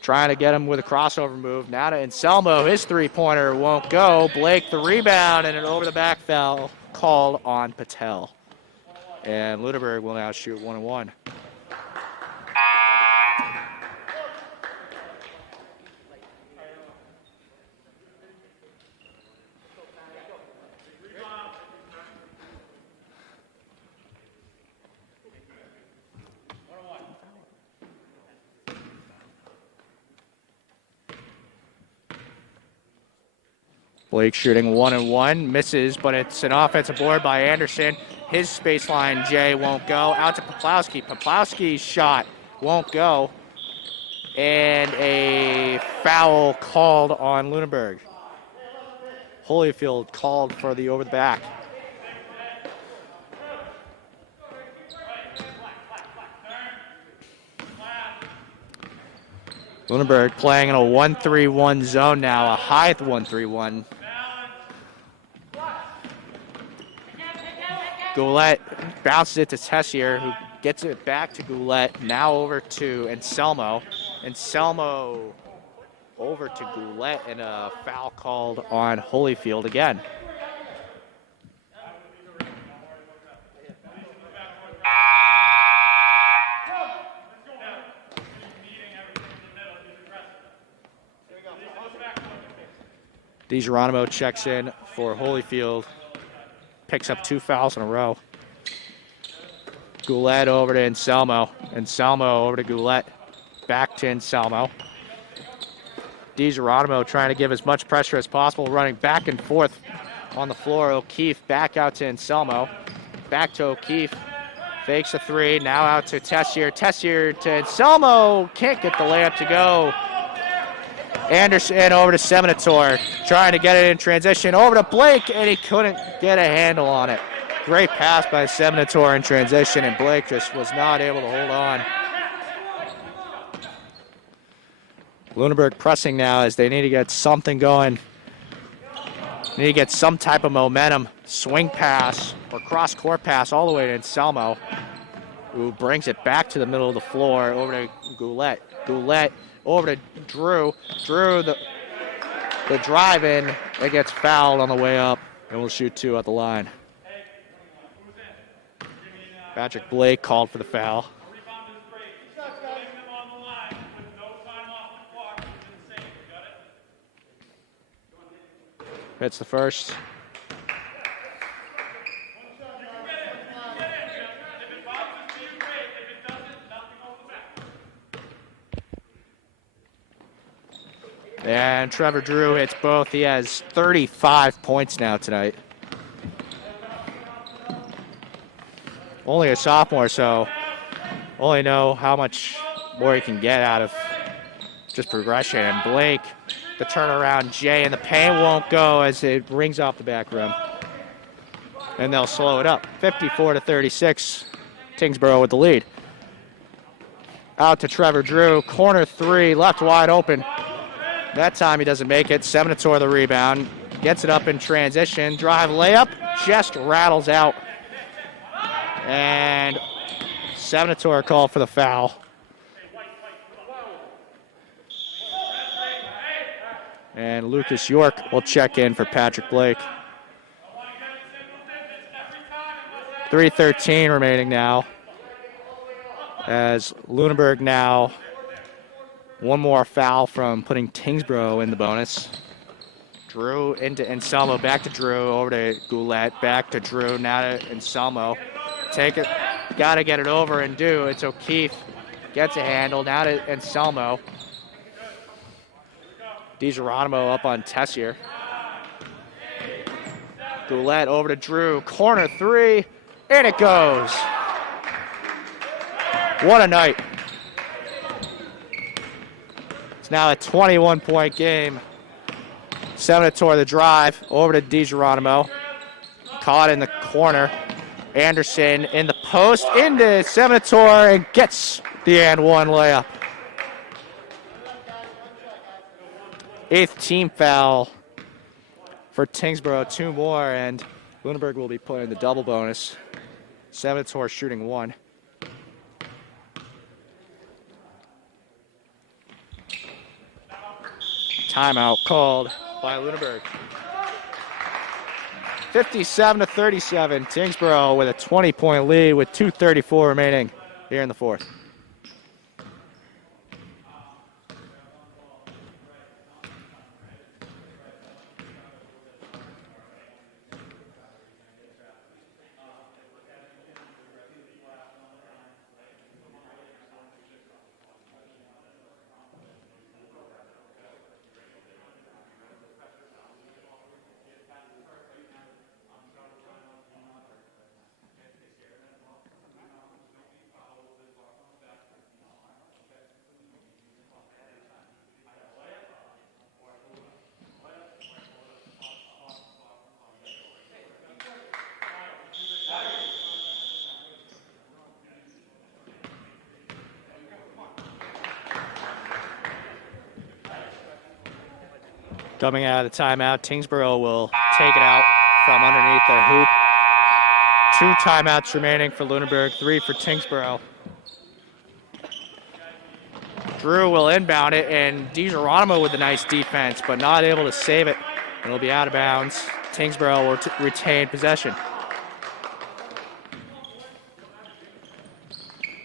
Trying to get him with a crossover move. Now to Anselmo. His three-pointer won't go. Blake the rebound, and an over-the-back foul called on Patel. And Lunenburg will now shoot 1-1. Blake shooting 1 and 1, misses, but it's an offensive board by Anderson. His spaceline J won't go. Out to Poplowski. Poplowski's shot won't go. And a foul called on Lunenburg. Holyfield called for the over the back. Lunenburg playing in a 1-3-1 zone now, a high 1-3-1. Goulet bounces it to Tessier, who gets it back to Goulet, now over to Anselmo. Anselmo over to Goulet, and a foul called on Holyfield again. DiGeronimo checks in for Holyfield, picks up 2 fouls in a row. Goulet over to Anselmo. Anselmo over to Goulet. Back to Anselmo. DiGeronimo trying to give as much pressure as possible, running back and forth on the floor. O'Keefe back out to Anselmo. Back to O'Keefe. Fakes a 3. Now out to Tessier. Tessier to Anselmo. Can't get the layup to go. Anderson over to Seminator, trying to get it in transition. Over to Blake, and he couldn't get a handle on it. Great pass by Seminator in transition, and Blake just was not able to hold on. Lunenburg pressing now as they need to get something going. They need to get some type of momentum. Swing pass or cross-court pass all the way to Anselmo, who brings it back to the middle of the floor over to Goulet. Goulet over to Drew. Drew, the drive in. It gets fouled on the way up, and we'll shoot 2 at the line. Patrick Blake called for the foul. Hits the first. And Trevor Drew hits both. He has 35 points now tonight. Only a sophomore, so only know how much more he can get out of just progression. And Blake, the turnaround J, and the paint won't go as it rings off the back rim. And they'll slow it up. 54-36. Tyngsboro with the lead. Out to Trevor Drew. Corner 3, left wide open. That time he doesn't make it. Seminator the rebound. Gets it up in transition. Drive layup. Just rattles out. And Seminator called for the foul. And Lucas York will check in for Patrick Blake. 3:13 remaining now. As Lunenburg now, one more foul from putting Tyngsboro in the bonus. Drew into Anselmo, back to Drew, over to Goulet, back to Drew, now to Anselmo. Take it, gotta get it over and do. It's O'Keefe, gets a handle, now to Anselmo. DiGeronimo up on Tessier. Goulet over to Drew, corner 3, and it goes. What a night. It's now a 21-point game. Seminator the drive, over to DiGeronimo. Caught in the corner. Anderson in the post, into Seminator, and gets the and one layup. 8th team foul for Tyngsboro, 2 more, and Lunenburg will be put in the double bonus. Seminator shooting 1. Timeout called by Lunenburg. 57-37, Tyngsboro with a 20-point lead with 2:34 remaining here in the 4th. Coming out of the timeout, Tyngsboro will take it out from underneath their hoop. 2 timeouts remaining for Lunenburg, 3 for Tyngsboro. Drew will inbound it, and DiGeronimo with a nice defense, but not able to save it. It'll be out of bounds. Tyngsboro will retain possession.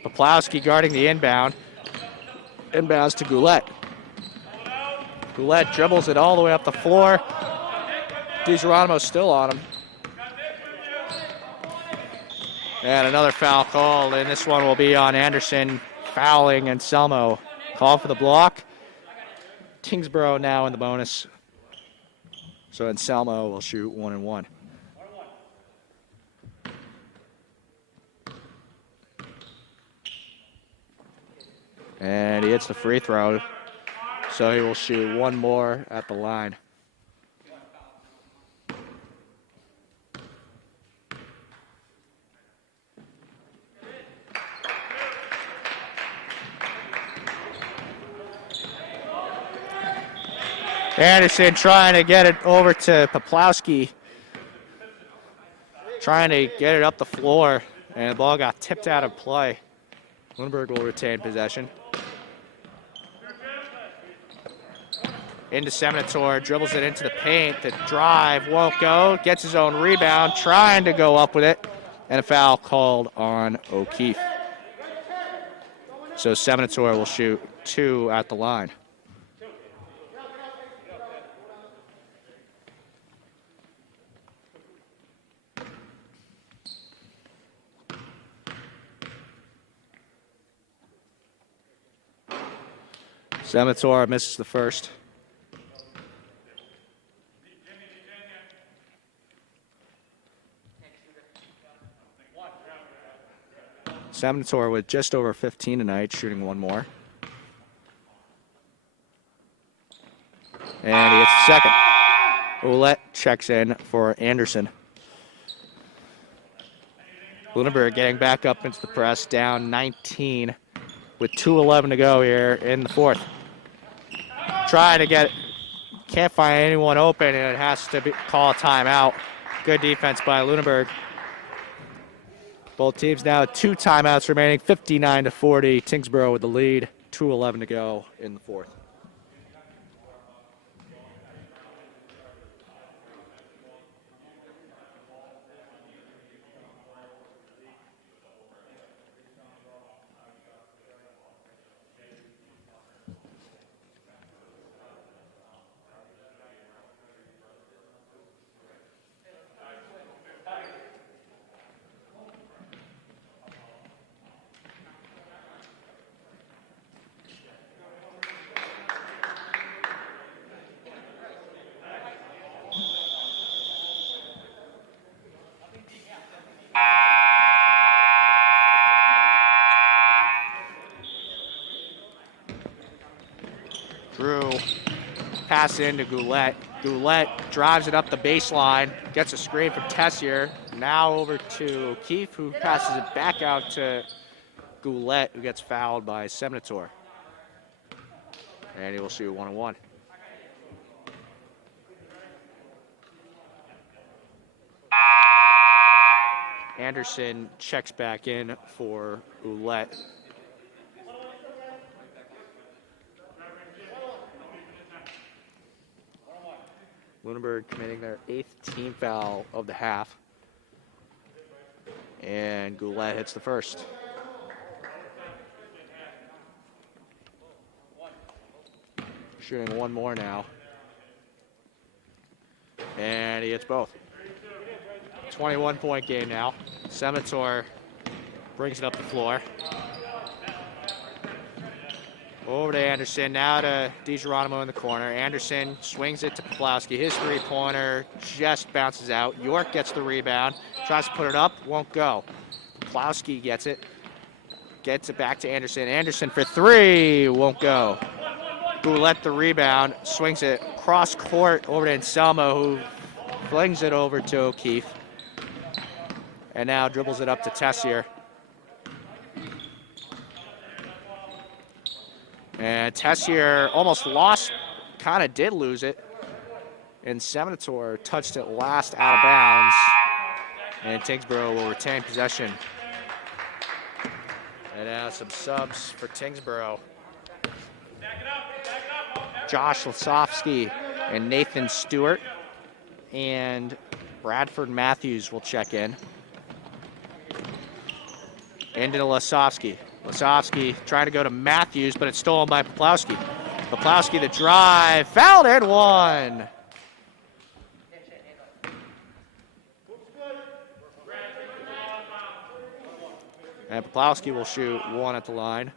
Poplawski guarding the inbound. Inbounds to Goulet. Goulet dribbles it all the way up the floor. DiGeronimo still on him. And another foul called, and this one will be on Anderson fouling Anselmo. Call for the block. Tyngsboro now in the bonus. So Anselmo will shoot 1 and 1. And he hits the free throw. So he will shoot 1 more at the line. Anderson trying to get it over to Poplawski. Trying to get it up the floor, and the ball got tipped out of play. Lunenburg will retain possession. Into Seminator, dribbles it into the paint. The drive won't go, gets his own rebound, trying to go up with it, and a foul called on O'Keefe. So Seminator will shoot 2 at the line. Seminator misses the first. Seminator with just over 15 tonight, shooting 1 more. And he hits the second. Ouellette checks in for Anderson. Lunenburg getting back up into the press, down 19 with 2:11 to go here in the fourth. Trying to get, can't find anyone open, and it has to call a timeout. Good defense by Lunenburg. Both teams now 2 timeouts remaining, 59-40. Tyngsboro with the lead, 2:11 to go in the fourth. Drew, pass into Goulet. Goulet drives it up the baseline, gets a screen from Tessier. Now over to O'Keefe, who passes it back out to Goulet, who gets fouled by Seminator. And he will shoot 1 and 1. Anderson checks back in for Ouellette. Lunenburg committing their 8th team foul of the half. And Goulet hits the first. Shooting 1 more now. And he hits both. 21-point game now. Seminator brings it up the floor. Over to Anderson, now to DiGeronimo in the corner. Anderson swings it to Poplawski. His three-pointer just bounces out. York gets the rebound, tries to put it up, won't go. Poplawski gets it back to Anderson. Anderson for 3, won't go. Ouellette the rebound, swings it cross court over to Anselmo, who flings it over to O'Keefe. And now dribbles it up to Tessier. And Tessier almost lost, kind of did lose it. Inseminator touched it last out of bounds, and Tyngsboro will retain possession. And now some subs for Tyngsboro. Josh Lasofsky and Nathan Stewart, and Bradford Matthews will check in. Into Lasofsky. Lasofsky trying to go to Matthews, but it's stolen by Poplowski. Poplowski the drive, fouled and one. And Poplowski will shoot one at the line.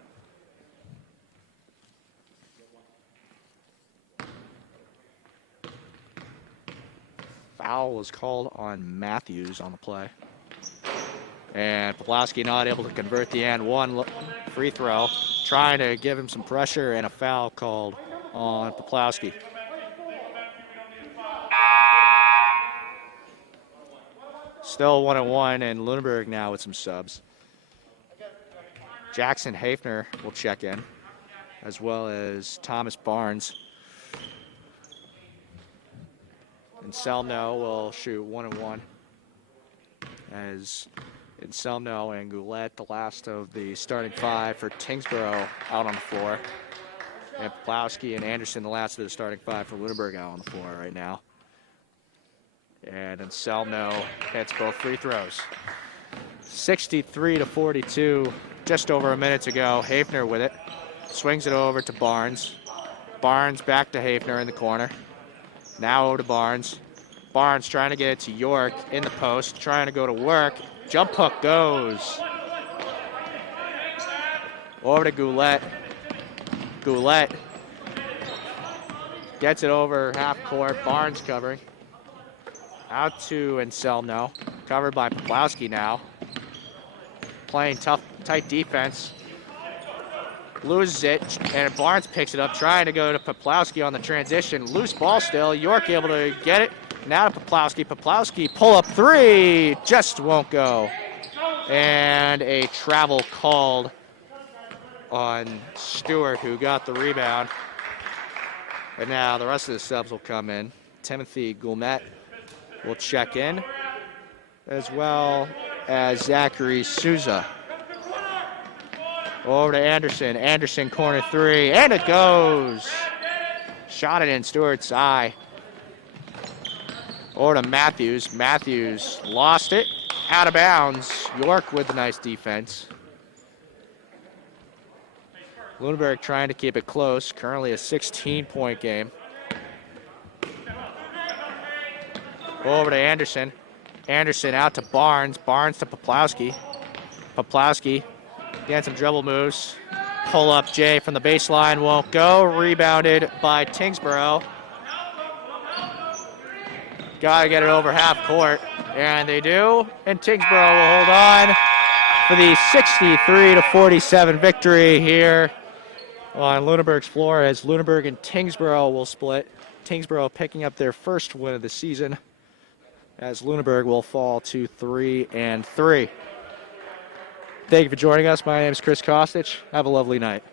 Foul was called on Matthews on the play. And Poplowski not able to convert the and one free throw. Trying to give him some pressure, and a foul called on Poplowski. Still 1-1, and Lunenburg now with some subs. Jackson Hafner will check in, as well as Thomas Barnes. And Selno will shoot 1-1, as Selno and Goulet, the last of the starting five for Tyngsboro, out on the floor. And Poplowski and Anderson, the last of the starting five for Lunenburg, out on the floor right now. And Selno hits both free throws. 63-42, just over a minute to go. Hafner with it. Swings it over to Barnes. Barnes back to Hafner in the corner. Now over to Barnes. Barnes trying to get it to York in the post, trying to go to work. Jump hook goes. Over to Goulet. Goulet gets it over half court. Barnes covering. Out to Anselmo. Covered by Poplowski now. Playing tough, tight defense. Loses it, and Barnes picks it up, trying to go to Poplowski on the transition. Loose ball still. York able to get it. Now to Poplowski. Poplowski pull up three. Just won't go. And a travel called on Stewart, who got the rebound. And now the rest of the subs will come in. Timothy Goulmet will check in, as well as Zachary Souza. Over to Anderson. Anderson corner three, and it goes. Shot it in Stewart's eye. Over to Matthews. Matthews lost it. Out of bounds. York with the nice defense. Lunenburg trying to keep it close. Currently a 16-point game. Over to Anderson. Anderson out to Barnes. Barnes to Poplowski. Poplowski getting some dribble moves. Pull up Jay from the baseline won't go. Rebounded by Tyngsboro. Got to get it over half court, and they do. And Tyngsboro will hold on for the 63-47 victory here on Lunenburg's floor, as Lunenburg and Tyngsboro will split. Tyngsboro picking up their first win of the season, as Lunenburg will fall to 3-3. Thank you for joining us. My name is Chris Kostic. Have a lovely night.